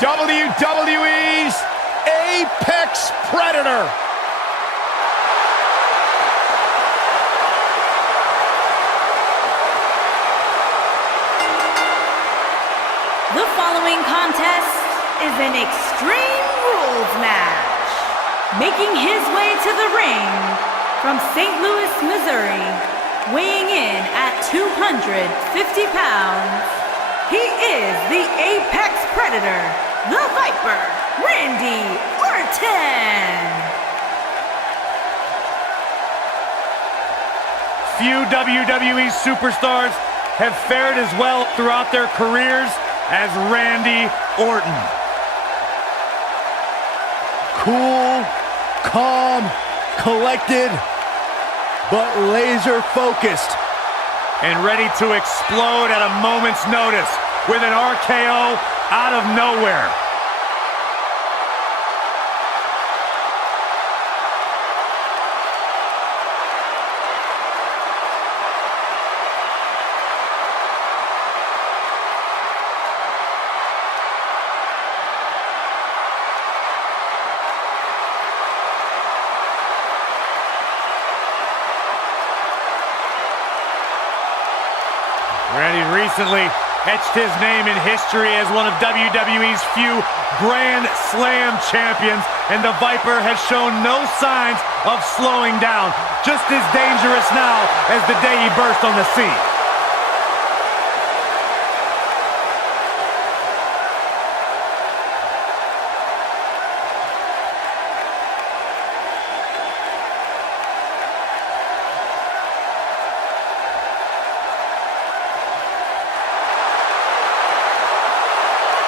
WWE's Apex Predator. The following contest is an Extreme Rules match. Making his way to the ring from St. Louis, Missouri, weighing in at 250 pounds, he is the Apex Predator, the Viper, Randy Orton. Few WWE superstars have fared as well throughout their careers as Randy Orton. Cool, calm, collected, but laser focused. And ready to explode at a moment's notice with an RKO out of nowhere. Randy recently etched his name in history as one of WWE's few Grand Slam champions, and the Viper has shown no signs of slowing down. Just as dangerous now as the day he burst on the scene.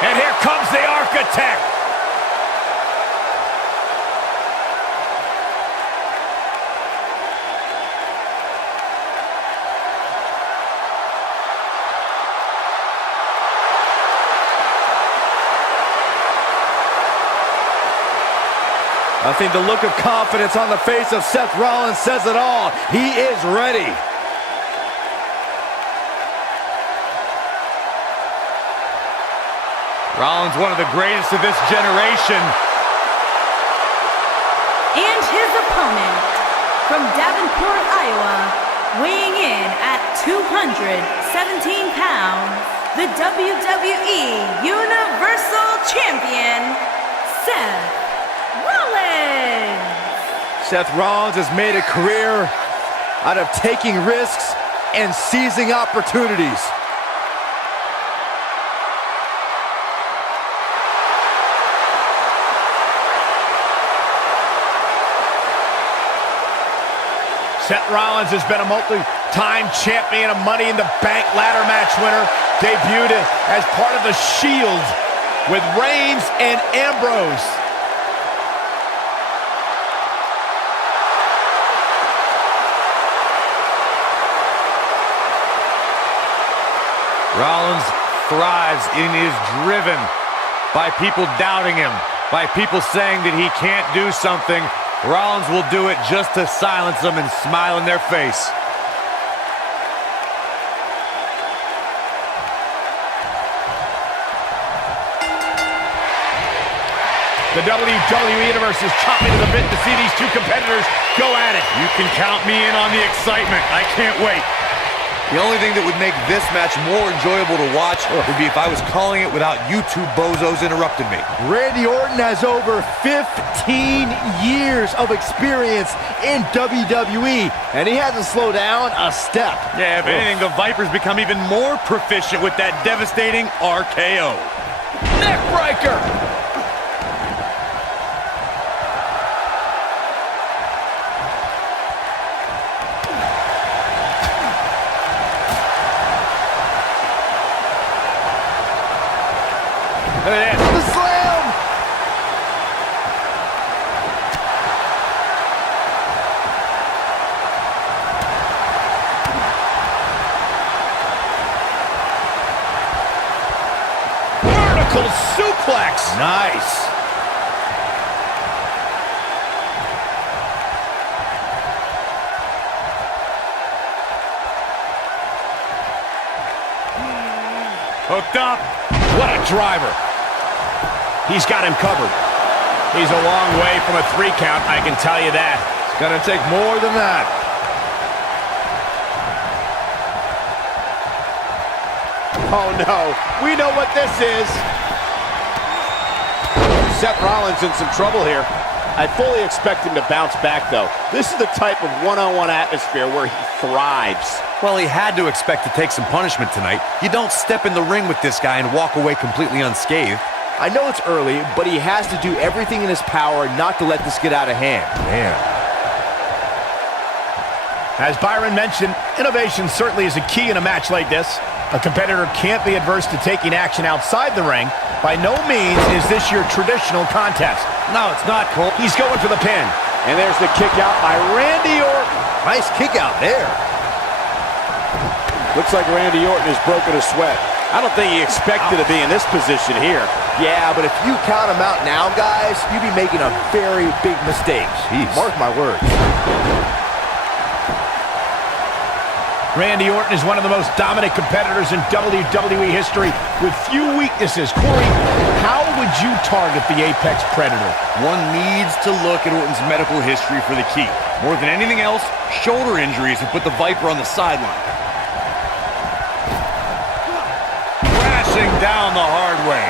And here comes the Architect. I think the look of confidence on the face of Seth Rollins says it all. He is ready. Rollins, one of the greatest of this generation. And his opponent, from Davenport, Iowa, weighing in at 217 pounds, the WWE Universal Champion, Seth Rollins. Seth Rollins has made a career out of taking risks and seizing opportunities. Seth Rollins has been a multi-time champion, a Money in the Bank ladder match winner, debuted as part of the Shield with Reigns and Ambrose. Rollins thrives and is driven by people doubting him, by people saying that he can't do something. Rollins will do it just to silence them and smile in their face. The WWE Universe is chopping to the bit to see these two competitors go at it. You can count me in on the excitement. I can't wait. The only thing that would make this match more enjoyable to watch would be if I was calling it without you two bozos interrupting me. Randy Orton has over 15 years of experience in WWE, and he hasn't slowed down a step. Yeah, if anything, the Viper's become even more proficient with that devastating RKO. Neckbreaker! Look at that. The slam! Vertical suplex! Nice! Hooked up. What a driver! He's got him covered. He's a long way from a 3 count, I can tell you that. It's gonna take more than that. Oh no, we know what this is. Seth Rollins in some trouble here. I fully expect him to bounce back, though. This is the type of one-on-one atmosphere where he thrives. Well, he had to expect to take some punishment tonight. You don't step in the ring with this guy and walk away completely unscathed. I know it's early, but he has to do everything in his power not to let this get out of hand. Man. As Byron mentioned, innovation certainly is a key in a match like this. A competitor can't be adverse to taking action outside the ring. By no means is this your traditional contest. No, it's not, Cole. He's going for the pin. And there's the kick out by Randy Orton. Nice kick out there. Looks like Randy Orton has broken a sweat. I don't think he expected to be in this position here. Yeah, but if you count him out now, guys, you'd be making a very big mistake. Jeez. Mark my words. Randy Orton is one of the most dominant competitors in WWE history with few weaknesses. Corey, how would you target the Apex Predator? One needs to look at Orton's medical history for the key. More than anything else, shoulder injuries have put the Viper on the sideline. Crashing down the hard way.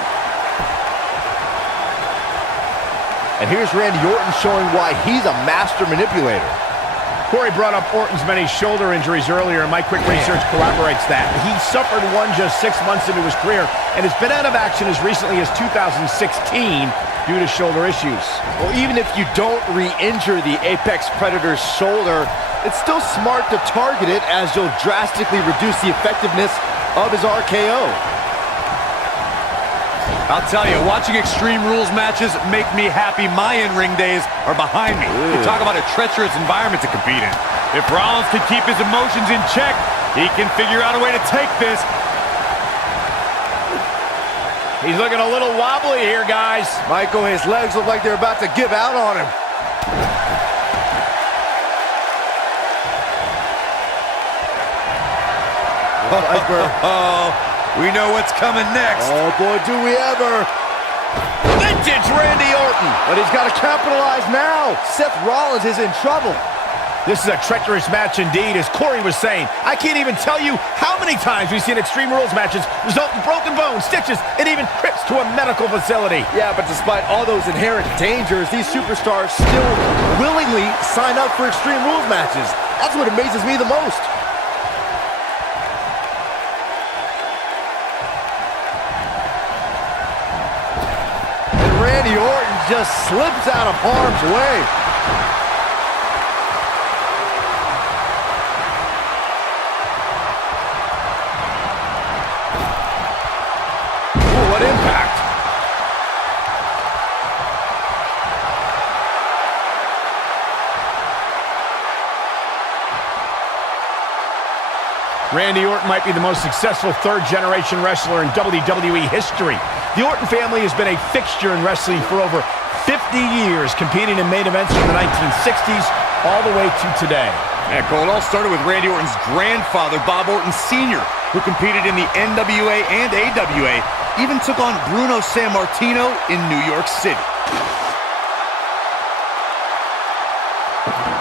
And here's Randy Orton showing why he's a master manipulator. Corey brought up Orton's many shoulder injuries earlier, and my quick research corroborates that. He suffered one just 6 months into his career and has been out of action as recently as 2016 due to shoulder issues. Well, even if you don't re-injure the Apex Predator's shoulder, it's still smart to target it as you'll drastically reduce the effectiveness of his RKO. I'll tell you, watching Extreme Rules matches make me happy my in-ring days are behind me. You talk about a treacherous environment to compete in. If Rollins can keep his emotions in check, he can figure out a way to take this. He's looking a little wobbly here, guys. Michael, his legs look like they're about to give out on him. We know what's coming next. Oh, boy, do we ever. Vintage Randy Orton. But he's got to capitalize now. Seth Rollins is in trouble. This is a treacherous match indeed, as Corey was saying. I can't even tell you how many times we've seen Extreme Rules matches result in broken bones, stitches, and even trips to a medical facility. Yeah, but despite all those inherent dangers, these superstars still willingly sign up for Extreme Rules matches. That's what amazes me the most. Randy Orton just slips out of harm's way. Ooh, what impact. Randy Orton might be the most successful third-generation wrestler in WWE history. The Orton family has been a fixture in wrestling for over 50 years, competing in main events from the 1960s all the way to today. Yeah, Cole, it all started with Randy Orton's grandfather, Bob Orton Sr., who competed in the NWA and AWA, even took on Bruno Sammartino in New York City.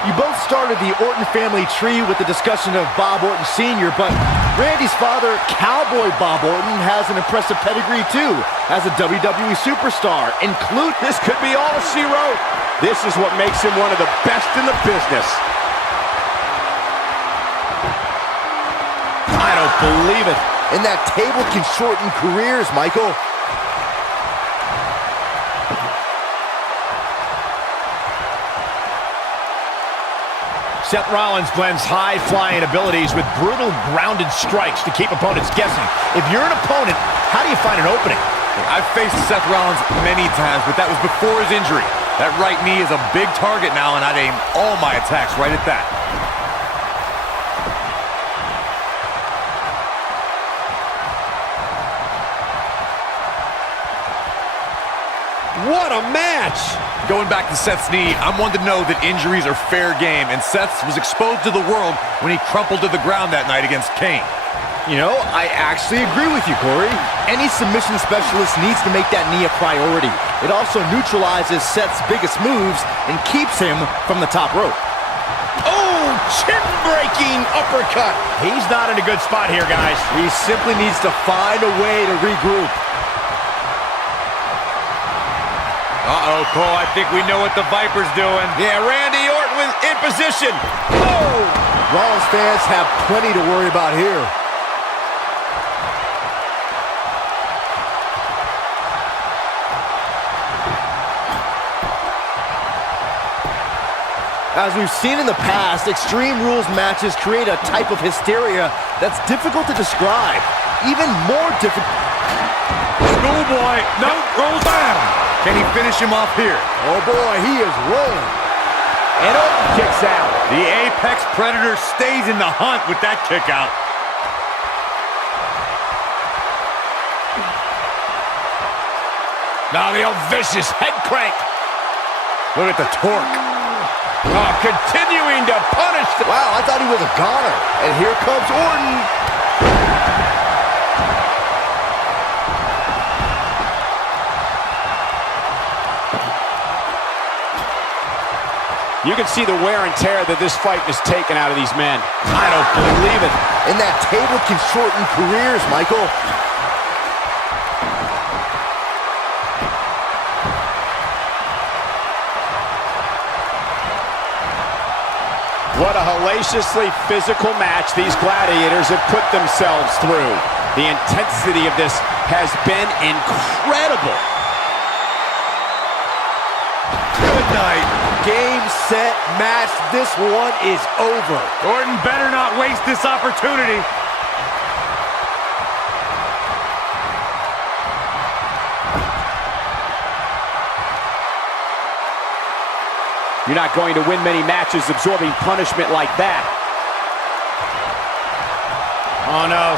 You both started the Orton family tree with the discussion of Bob Orton Sr., but Randy's father, Cowboy Bob Orton, has an impressive pedigree too as a WWE superstar. This could be all she wrote. This is what makes him one of the best in the business. I don't believe it. And that table can shorten careers, Michael. Seth Rollins blends high-flying abilities with brutal grounded strikes to keep opponents guessing. If you're an opponent, how do you find an opening? I've faced Seth Rollins many times, but that was before his injury. That right knee is a big target now, and I'd aim all my attacks right at that. What a match! Going back to Seth's knee, I'm one to know that injuries are fair game, and Seth's was exposed to the world when he crumpled to the ground that night against Kane. You know, I actually agree with you, Corey. Any submission specialist needs to make that knee a priority. It also neutralizes Seth's biggest moves and keeps him from the top rope. Oh, chin-breaking uppercut. He's not in a good spot here, guys. He simply needs to find a way to regroup. Uh-oh, Cole, I think we know what the Viper's doing. Yeah, Randy Orton in position. Oh! Rollins fans have plenty to worry about here. As we've seen in the past, Extreme Rules matches create a type of hysteria that's difficult to describe. Even more difficult. Schoolboy, no, rolls down. Can he finish him off here? Oh boy, he is rolling. And Orton kicks out. The Apex Predator stays in the hunt with that kick out. Now the old vicious head crank. Look at the torque. Oh, continuing to punish. Wow, I thought he was a goner. And here comes Orton. You can see the wear and tear that this fight has taken out of these men. I don't believe it. And that table can shorten careers, Michael. What a hellaciously physical match these gladiators have put themselves through. The intensity of this has been incredible. Good night. Game, set, match. This one is over. Orton better not waste this opportunity. You're not going to win many matches absorbing punishment like that. Oh, no.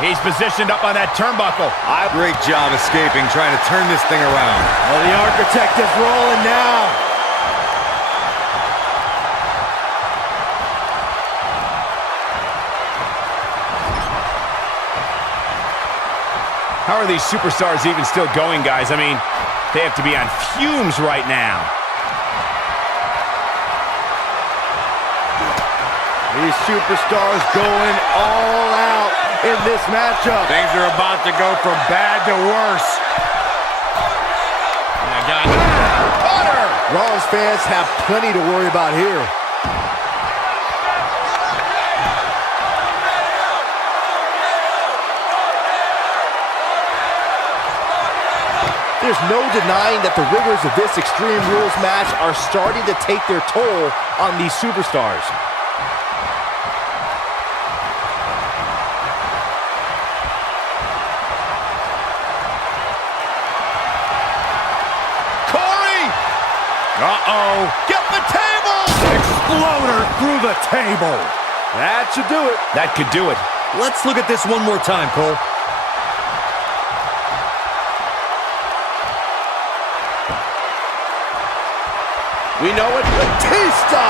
He's positioned up on that turnbuckle. Great job escaping, trying to turn this thing around. Oh, the Architect is rolling now. How are these superstars even still going, guys? I mean, they have to be on fumes right now. These superstars going all out in this matchup. Things are about to go from bad to worse. Oh my God. Butter! Rollins fans have plenty to worry about here. There's no denying that the rigors of this Extreme Rules match are starting to take their toll on these superstars. Corey! Uh-oh. Get the table! Exploder through the table. That should do it. That could do it. Let's look at this one more time, Cole. We know it. Batista!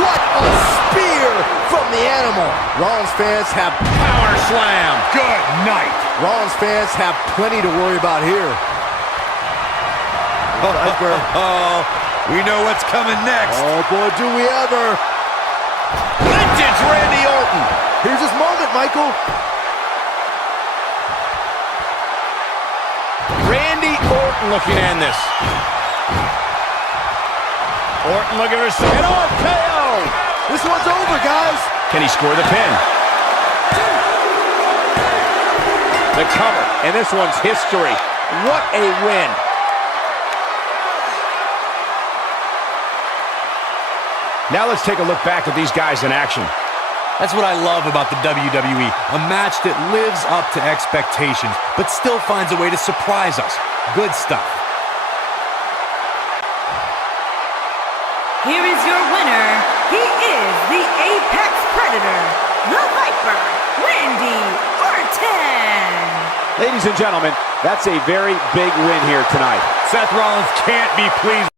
What a spear from the animal. Rollins fans have Power slam. Good night. Rollins fans have plenty to worry about here. Oh, we know what's coming next. Oh boy, do we ever. Vintage Randy Orton. Here's his moment, Michael. Randy Orton looking to end this. Orton looking for some. An RKO! This one's over, guys. Can he score the pin? The cover, and this one's history. What a win. Now let's take a look back at these guys in action. That's what I love about the WWE. A match that lives up to expectations, but still finds a way to surprise us. Good stuff. Here is your winner. He is the Apex Predator, the Viper, Randy Orton. Ladies and gentlemen, that's a very big win here tonight. Seth Rollins can't be pleased